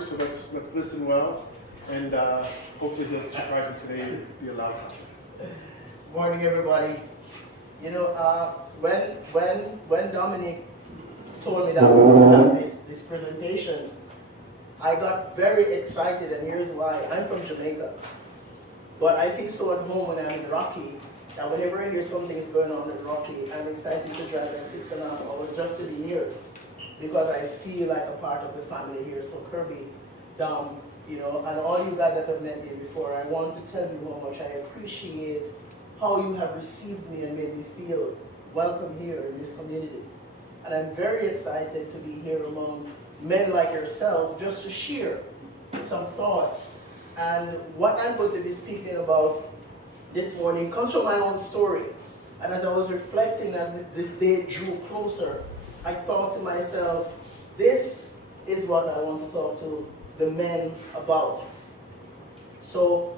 talker, so let's listen well, and hopefully he'll surprise me today and be a loud talker. Morning, everybody. You know, when Dominic told me that we would have this presentation, I got very excited, and here's why. I'm from Jamaica, but I feel so at home when I'm in Rocky that whenever I hear something's going on in Rocky, I'm excited to drive like 6.5 hours just to be here, because I feel like a part of the family here. So Kirby, Dom, you know, and all you guys that have met me before, I want to tell you how much I appreciate how you have received me and made me feel welcome here in this community. And I'm very excited to be here among men like yourself, just to share some thoughts. And what I'm going to be speaking about this morning comes from my own story. And as I was reflecting as this day drew closer, I thought to myself, this is what I want to talk to the men about. So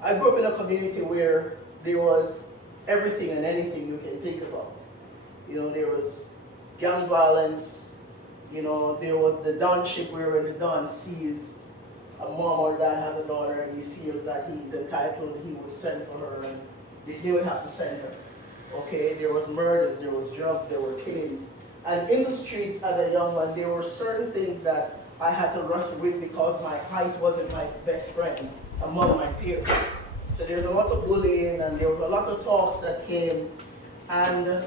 I grew up in a community where there was everything and anything you can think about. You know, there was gang violence, you know, there was the donship where the don sees a mom or dad has a daughter and he feels that he's entitled, he would send for her, and they would have to send her. Okay, there was murders, there was drugs, there were killings. And in the streets as a young man, there were certain things that I had to wrestle with because my height wasn't my best friend among my peers. So there's a lot of bullying and there was a lot of talks that came. And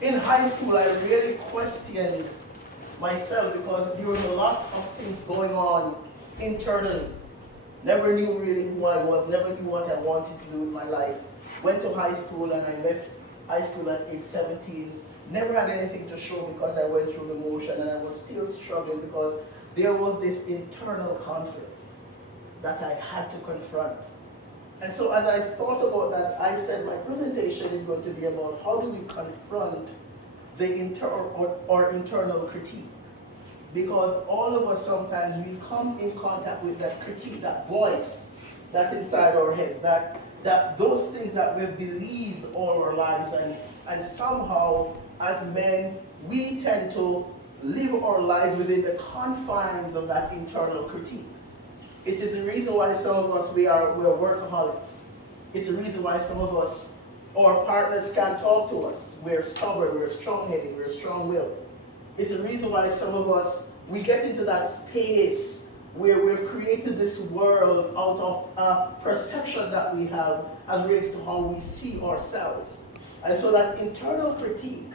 in high school, I really questioned myself because there was a lot of things going on internally. Never knew really who I was, never knew what I wanted to do with my life. Went to high school and I left high school at age 17. Never had anything to show because I went through the motion, and I was still struggling because there was this internal conflict that I had to confront. And so as I thought about that, I said my presentation is going to be about how do we confront the internal critique. Because all of us sometimes we come in contact with that critique, that voice that's inside our heads, that those things that we've believed all our lives, and somehow as men we tend to live our lives within the confines of that internal critique. It is the reason why some of us we're workaholics. It's the reason why some of us, our partners can't talk to us. We're stubborn, we're strong-headed, we're strong-willed. It's the reason why some of us, we get into that space where we've created this world out of a perception that we have as relates to how we see ourselves. And so that internal critique,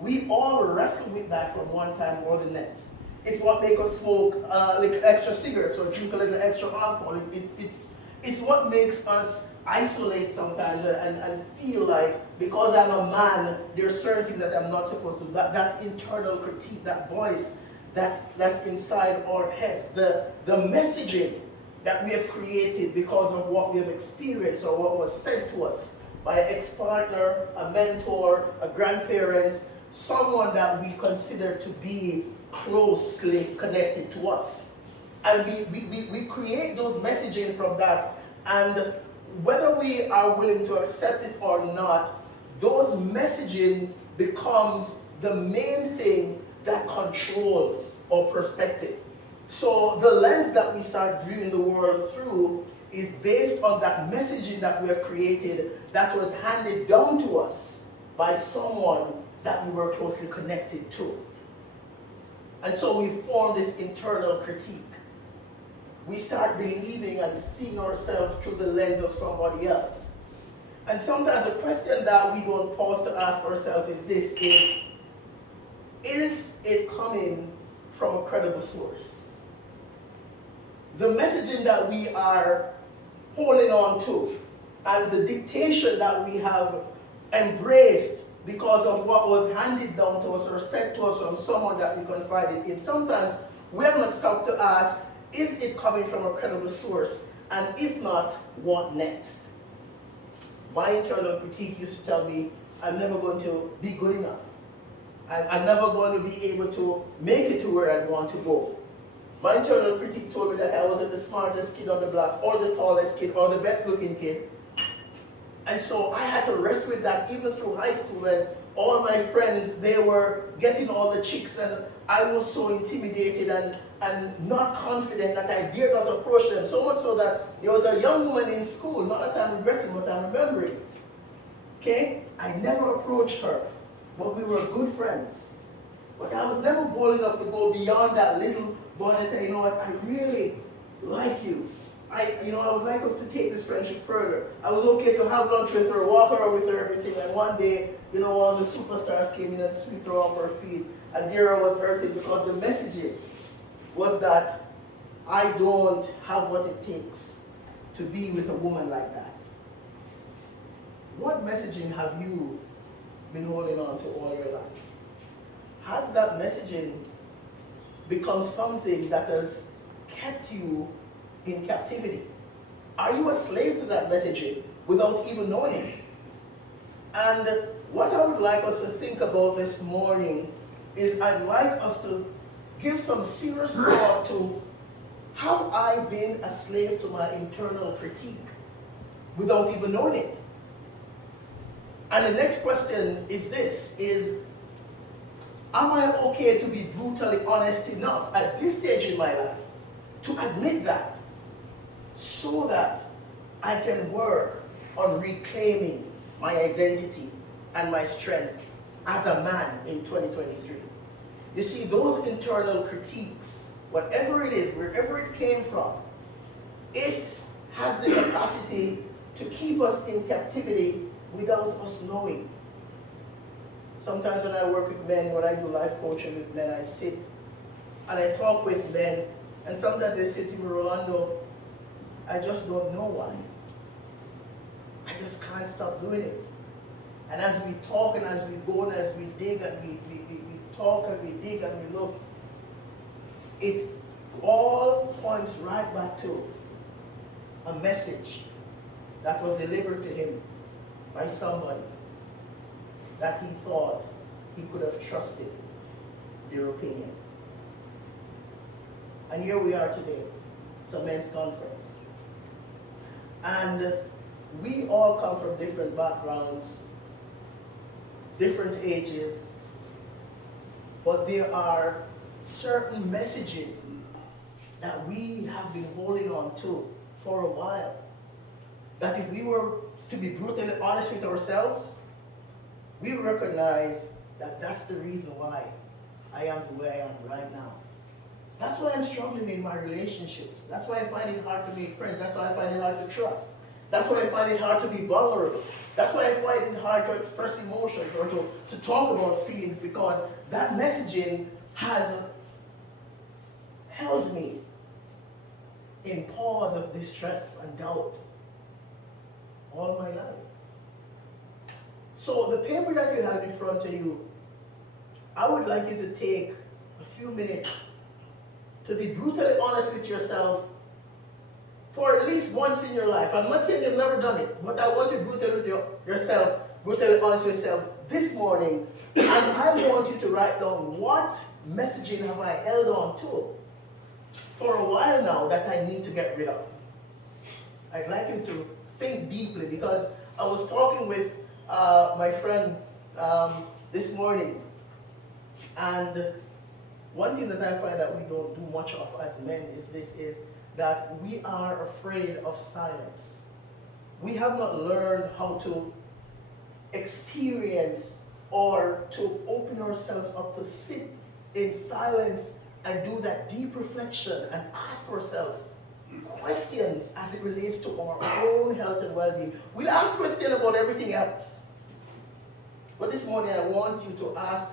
we all wrestle with that from one time or the next. It's what makes us smoke like extra cigarettes or drink a little extra alcohol. It's what makes us isolate sometimes and feel like because I'm a man, there are certain things that I'm not supposed to do. That internal critique, that voice that's inside our heads, the messaging that we have created because of what we have experienced or what was said to us by an ex-partner, a mentor, a grandparent, someone that we consider to be closely connected to us. And we create those messaging from that, and whether we are willing to accept it or not, those messaging becomes the main thing that controls our perspective. So the lens that we start viewing the world through is based on that messaging that we have created that was handed down to us by someone that we were closely connected to. And so we form this internal critique. We start believing and seeing ourselves through the lens of somebody else. And sometimes the question that we don't pause to ask ourselves is this, is it coming from a credible source? The messaging that we are holding on to and the dictation that we have embraced because of what was handed down to us or said to us from someone that we confided in. Sometimes we have not stopped to ask, is it coming from a credible source? And if not, what next? My internal critique used to tell me, I'm never going to be good enough. I'm never going to be able to make it to where I want to go. My internal critique told me that I wasn't the smartest kid on the block, or the tallest kid, or the best looking kid. And so I had to wrestle with that even through high school when all my friends, they were getting all the chicks and I was so intimidated and and not confident that I dare not approach them. So much so that there was a young woman in school, not that I'm regretting, but I'm remembering it. Okay? I never approached her, but we were good friends. But I was never bold enough to go beyond that little boy and say, you know what, I really like you. I would like us to take this friendship further. I was okay to have lunch with her, walk around with her, everything. And one day, all the superstars came in and swept her off her feet. And Dira was hurting because the messaging was that I don't have what it takes to be with a woman like that. What messaging have you been holding on to all your life? Has that messaging become something that has kept you in captivity? Are you a slave to that messaging without even knowing it? And what I would like us to think about this morning is I'd like us to give some serious thought to, have I been a slave to my internal critique without even knowing it? And the next question is this, am I okay to be brutally honest enough at this stage in my life to admit that, so that I can work on reclaiming my identity and my strength as a man in 2023? You see, those internal critiques, whatever it is, wherever it came from, it has the capacity to keep us in captivity without us knowing. Sometimes when I work with men, when I do life coaching with men, I sit and I talk with men, and sometimes they say to me, Rolando, I just don't know why. I just can't stop doing it. And as we talk and as we go and as we dig and we talk and we dig and we look, it all points right back to a message that was delivered to him by somebody that he thought he could have trusted their opinion. And here we are today. It's a men's conference. And we all come from different backgrounds, different ages, but there are certain messaging that we have been holding on to for a while. That if we were to be brutally honest with ourselves, we recognize that that's the reason why I am the way I am right now. That's why I'm struggling in my relationships. That's why I find it hard to make friends. That's why I find it hard to trust. That's why I find it hard to be vulnerable. That's why I find it hard to express emotions or to talk about feelings, because that messaging has held me in pause of distress and doubt all my life. So the paper that you have in front of you, I would like you to take a few minutes to be brutally honest with yourself for at least once in your life. I'm not saying you've never done it, but I want you to brutally honest with yourself this morning, and I want you to write down, what messaging have I held on to for a while now that I need to get rid of? I'd like you to think deeply, because I was talking with my friend this morning, and one thing that I find that we don't do much of as men is that we are afraid of silence. We have not learned how to experience or to open ourselves up to sit in silence and do that deep reflection and ask ourselves questions as it relates to our own health and well-being. We'll ask questions about everything else. But this morning I want you to ask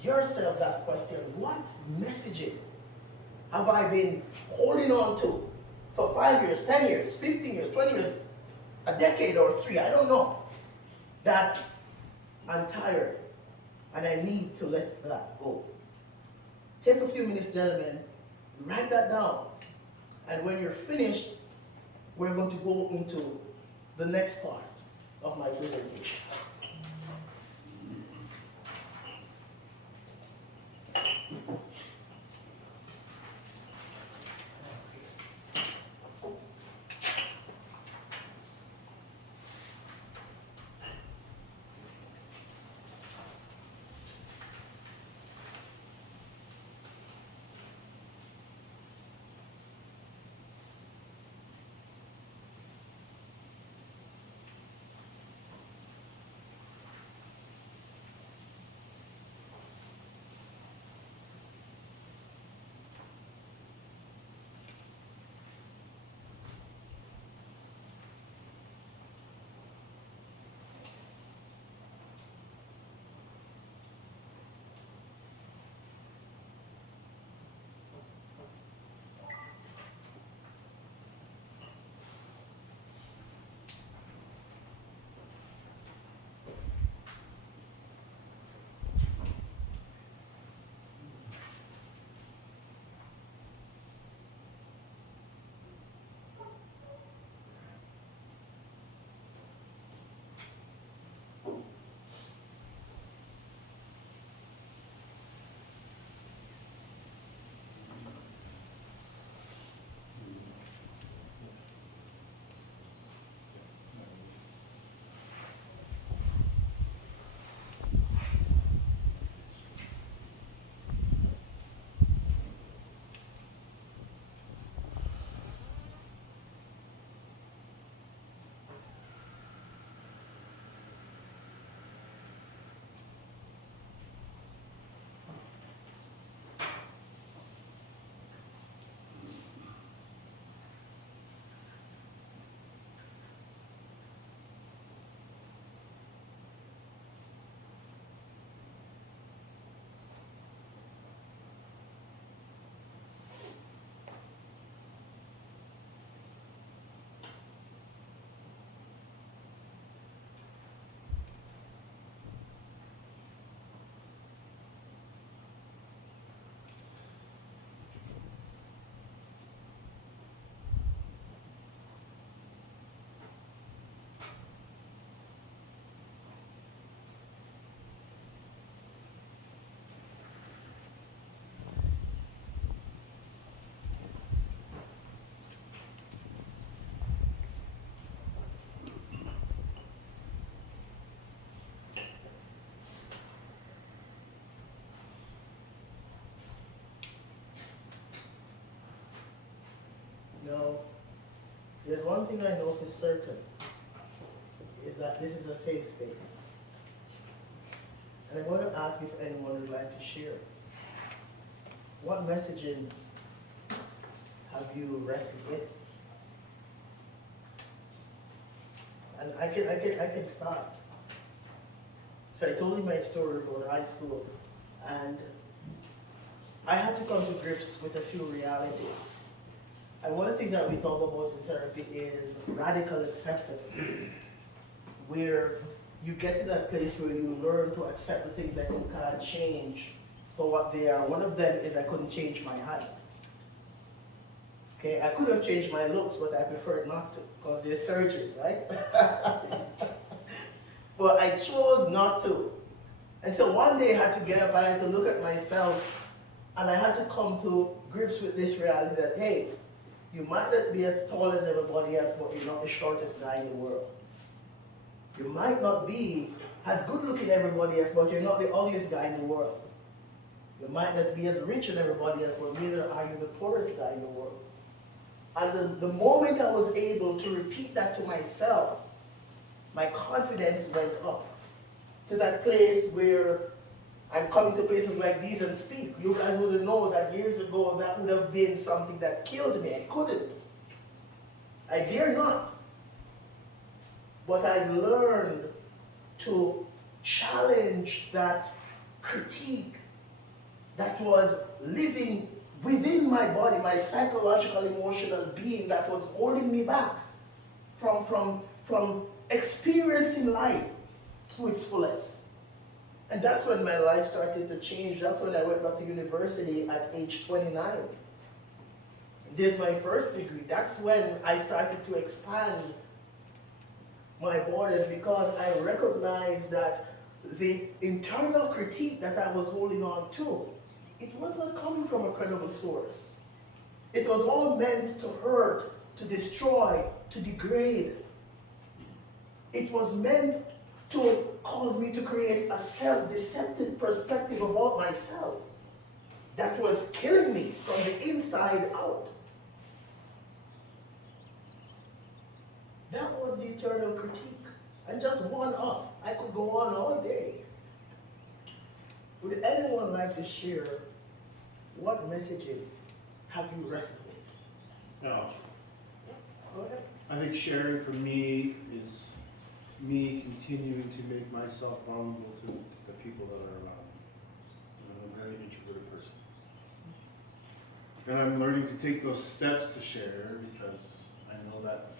yourself that question. What messaging have I been holding on to for 5 years, 10 years, 15 years, 20 years, a decade or 3, I don't know, that I'm tired and I need to let that go? Take a few minutes, gentlemen, write that down. And when you're finished, we're going to go into the next part of my presentation. there's one thing I know for certain, is that this is a safe space. And I want to ask if anyone would like to share. What messaging have you wrestled with? And I can start. So I told you my story about high school, and I had to come to grips with a few realities. And one of the things that we talk about in therapy is radical acceptance, where you get to that place where you learn to accept the things that you can't change for what they are. One of them is I couldn't change my height. Okay, I could have changed my looks, but I preferred not to, because they're surgeries, right? But I chose not to. And so one day I had to get up and I had to look at myself, and I had to come to grips with this reality that, hey, you might not be as tall as everybody else, but you're not the shortest guy in the world. You might not be as good looking as everybody else, but you're not the ugliest guy in the world. You might not be as rich as everybody else, but neither are you the poorest guy in the world. And the moment I was able to repeat that to myself, my confidence went up to that place where I'm coming to places like these and speak. You guys would know that years ago that would have been something that killed me. I couldn't. I dare not. But I learned to challenge that critique that was living within my body, my psychological, emotional being that was holding me back from experiencing life to its fullest. And that's when my life started to change. That's when I went back to university at age 29. Did my first degree. That's when I started to expand my borders, because I recognized that the internal critique that I was holding on to, it was not coming from a credible source. It was all meant to hurt, to destroy, to degrade. It was meant to cause me to create a self-deceptive perspective about myself that was killing me from the inside out. That was the eternal critique. And just one off. I could go on all day. Would anyone like to share what messaging have you wrestled with? No. Go ahead. I think sharing for me is me continuing to make myself vulnerable to the people that are around me. I'm a very introverted person. And I'm learning to take those steps to share, because I know that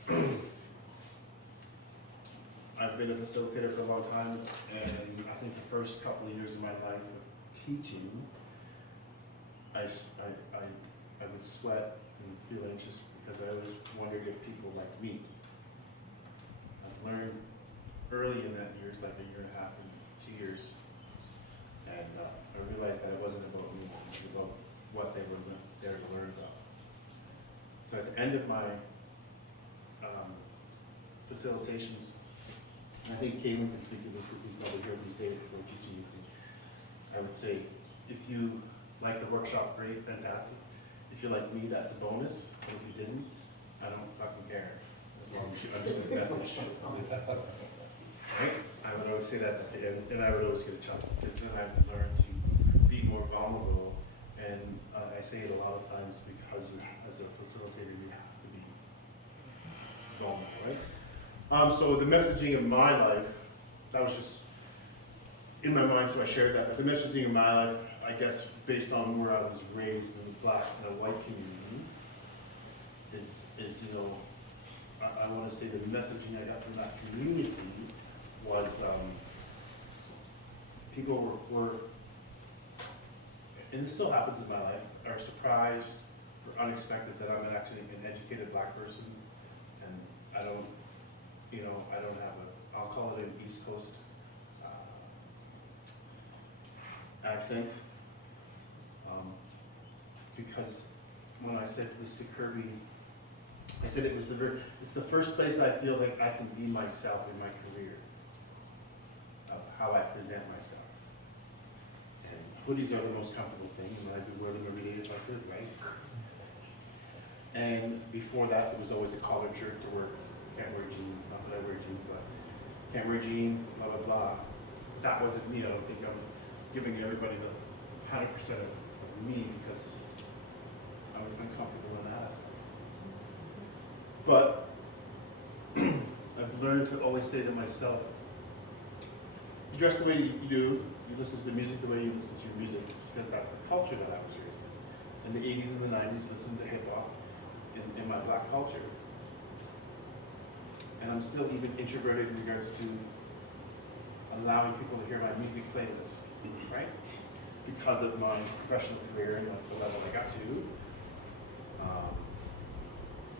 I've been a facilitator for a long time, and I think the first couple of years of my life of teaching, I would sweat and feel anxious because I always wondered if people liked me. I've learned early in that years, like a year and a half and 2 years, and I realized that it wasn't about me, it was about what they were there to learn about. So at the end of my facilitations, I think Caitlin can speak to this because he's probably heard me say it before teaching you. I would say, if you like the workshop, great, fantastic. If you like me, that's a bonus. But if you didn't, I don't fucking care. As long as you understand the message. Right? I would always say that at the end, and I would always get a chuckle, because then I would learn to be more vulnerable. And I say it a lot of times because as a facilitator, you have to be vulnerable, right? So the messaging of my life, that was just in my mind, so I shared that. But the messaging of my life, I guess, based on where I was raised in the black and a white community, is you know, I want to say the messaging I got from that community was people were, and it still happens in my life, are surprised or unexpected that I'm actually an educated black person, and I don't have I'll call it an East Coast accent, because when I said this to Kirby, I said it's the first place I feel like I can be myself in my career, of how I present myself. And hoodies are the most comfortable thing, and I'd be wearing them every day if I could, right? And before that, it was always a collared shirt to work. Can't wear jeans, not that I wear jeans, but can't wear jeans, blah, blah, blah. That wasn't me. I don't think I was giving everybody the 100% of me because I was uncomfortable in that aspect. But I've learned to always say to myself, you dress the way you do, you listen to the music the way you listen to your music, because that's the culture that I was raised in. In the 80s and the 90s, listened to hip hop in my black culture. And I'm still even introverted in regards to allowing people to hear my music playlist, right? Because of my professional career and the level I got to.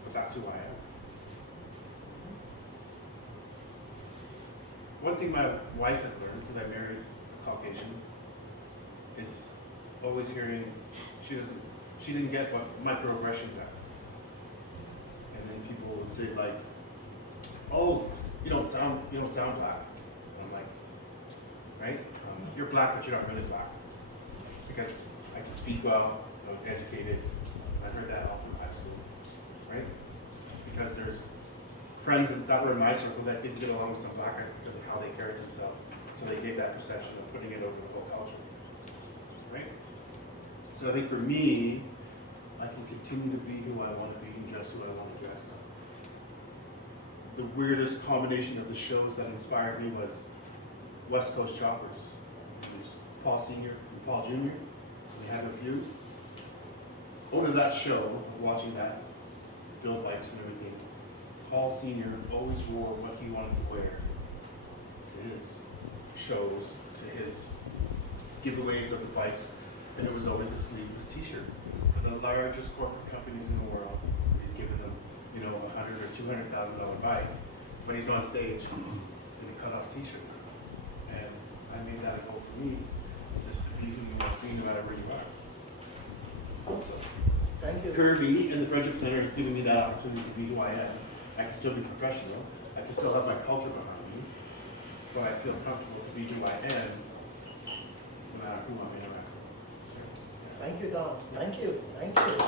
But that's who I am. One thing my wife has learned, because I married a Caucasian, is always hearing, she didn't get what microaggressions are. And then people would say like, oh, you don't sound black. And I'm like, right? You're black, but you're not really black. Because I can speak well, I was educated, I heard that all through high school, right? Because there's friends that were in my circle that didn't get along with some black guys because of how they carried themselves. So they gave that perception of putting it over the whole culture, right? So I think for me, I can continue to be who I want to be and dress who I want to dress. The weirdest combination of the shows that inspired me was West Coast Choppers. There's Paul Sr. and Paul Jr. We have a few. Over that show, watching that, build bikes and everything, Paul Sr. always wore what he wanted to wear to his shows, to his giveaways of the bikes, and it was always a sleeveless t-shirt. For the largest corporate companies in the world, he's giving them, $100,000 or $200,000 bike, but he's on stage in a cut-off t-shirt. And I made that a goal for me, is just to be who you want to be no matter where you are. So, Thank you. Kirby and the Friendship Center have given me that opportunity to be who I am. I can still be professional. I can still have my culture behind me, but I feel comfortable to be who I am, no matter who I'm interacting with. Thank you, Don. Thank you. Thank you.